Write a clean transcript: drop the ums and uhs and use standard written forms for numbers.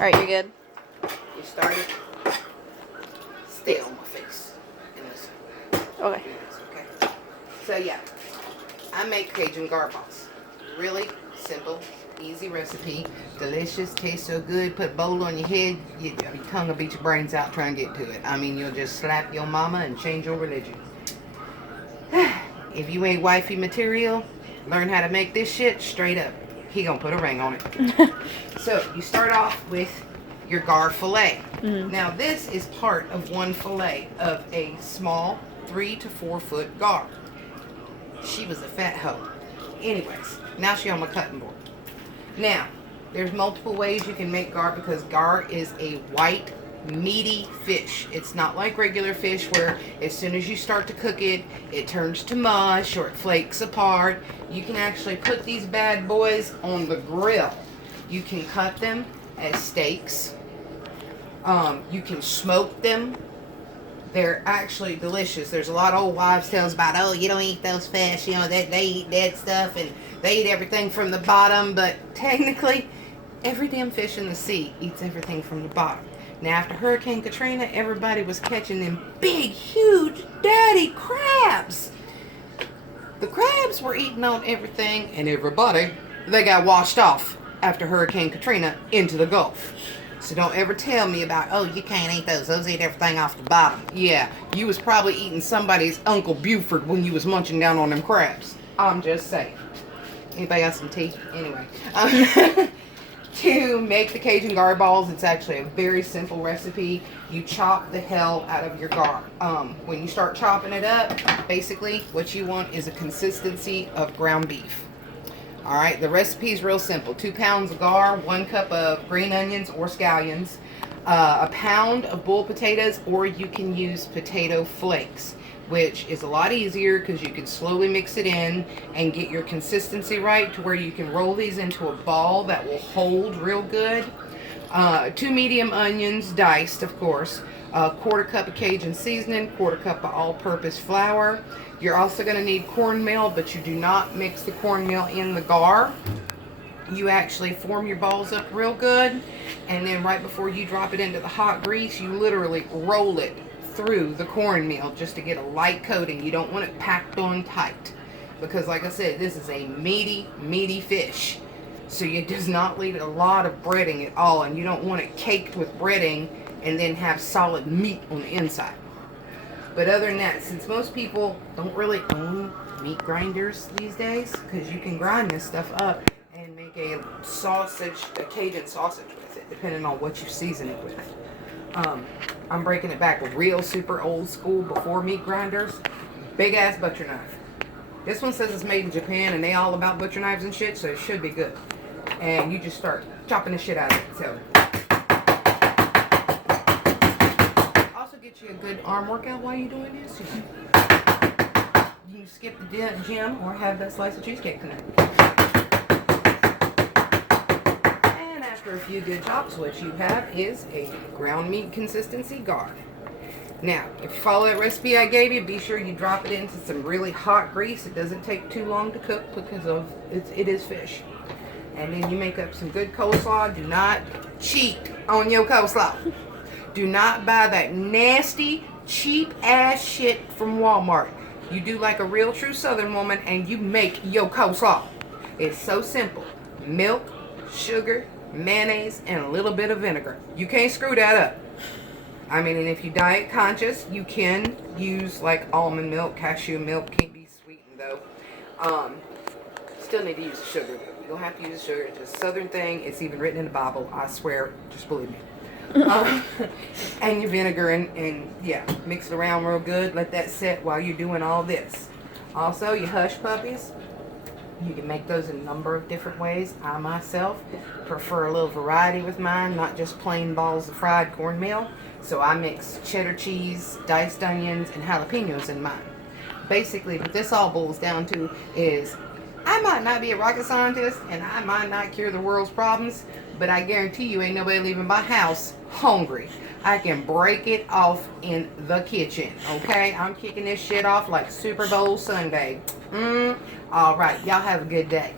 Alright, you're good. You started. Stay on my face. And listen. Okay. Okay. So yeah, I make Cajun gar balls. Really simple, easy recipe. Delicious, tastes so good. Put a bowl on your head. Your tongue will beat your brains out trying to get to it. I mean, you'll just slap your mama and change your religion. If you ain't wifey material, learn how to make this shit straight up. He gonna put a ring on it. So you start off with your gar fillet. Now this is part of one fillet of a small 3 to 4 foot gar. She was a fat hoe. Anyways, now she on my cutting board. Now, there's multiple ways you can make gar because gar is a white, meaty fish. It's not like regular fish where as soon as you start to cook it, it turns to mush or it flakes apart. You can actually put these bad boys on the grill. You can cut them as steaks. You can smoke them. They're actually delicious. There's a lot of old wives' tales about, oh, you don't eat those fish, you know, they eat dead stuff and they eat everything from the bottom, but technically, every damn fish in the sea eats everything from the bottom. Now, after Hurricane Katrina, everybody was catching them big, huge, daddy crabs. The crabs were eating on everything, and everybody, they got washed off after Hurricane Katrina into the Gulf. So don't ever tell me about, oh, you can't eat those. Those eat everything off the bottom. Yeah, you was probably eating somebody's Uncle Buford when you was munching down on them crabs. I'm just saying. Anybody got some tea? Anyway. To make the Cajun gar balls, it's actually a very simple recipe. You chop the hell out of your gar. When you start chopping it up, basically what you want is a consistency of ground beef. Alright, the recipe is real simple. 2 pounds of gar, 1 cup of green onions or scallions, a pound of boiled potatoes, or you can use potato flakes, which is a lot easier because you can slowly mix it in and get your consistency right to where you can roll these into a ball that will hold real good. 2 medium onions, diced of course, a 1/4 cup of Cajun seasoning, 1/4 cup of all-purpose flour. You're also going to need cornmeal, but you do not mix the cornmeal in the gar. You actually form your balls up real good, and then right before you drop it into the hot grease, you literally roll it through the cornmeal just to get a light coating. You don't want it packed on tight because, like I said, this is a meaty, meaty fish. So it does not need a lot of breading at all, and you don't want it caked with breading and then have solid meat on the inside. But other than that, since most people don't really own meat grinders these days, because you can grind this stuff up and make a sausage, a Cajun sausage with it, depending on what you season it with. I'm breaking it back with real super old school before meat grinders, big ass butcher knife. This one says it's made in Japan and they all about butcher knives and shit, so it should be good. And you just start chopping the shit out of it. So also get you a good arm workout while you're doing this. You can skip the gym or have that slice of cheesecake tonight. After a few good chops, what you have is a ground meat consistency gar. Now, if you follow that recipe I gave you, be sure you drop it into some really hot grease. It doesn't take too long to cook because of it is fish. And then you make up some good coleslaw. Do not cheat on your coleslaw. Do not buy that nasty, cheap ass shit from Walmart. You do like a real true Southern woman and you make your coleslaw. It's so simple. Milk, sugar, mayonnaise, and a little bit of vinegar. You can't screw that up. I mean, and if you diet conscious, you can use like almond milk, cashew milk. Can't be sweetened though. Still need to use the sugar though. You don't have to use the sugar. It's a Southern thing. It's even written in the Bible. I swear. Just believe me. And your vinegar and yeah, mix it around real good. Let that set while you're doing all this. Also, your hush puppies. You can make those in a number of different ways. I myself prefer a little variety with mine, not just plain balls of fried cornmeal. So I mix cheddar cheese, diced onions, and jalapenos in mine. Basically, what this all boils down to is I might not be a rocket scientist and I might not cure the world's problems, but I guarantee you ain't nobody leaving my house hungry. I can break it off in the kitchen, okay? I'm kicking this shit off like Super Bowl Sunday. All right, y'all have a good day.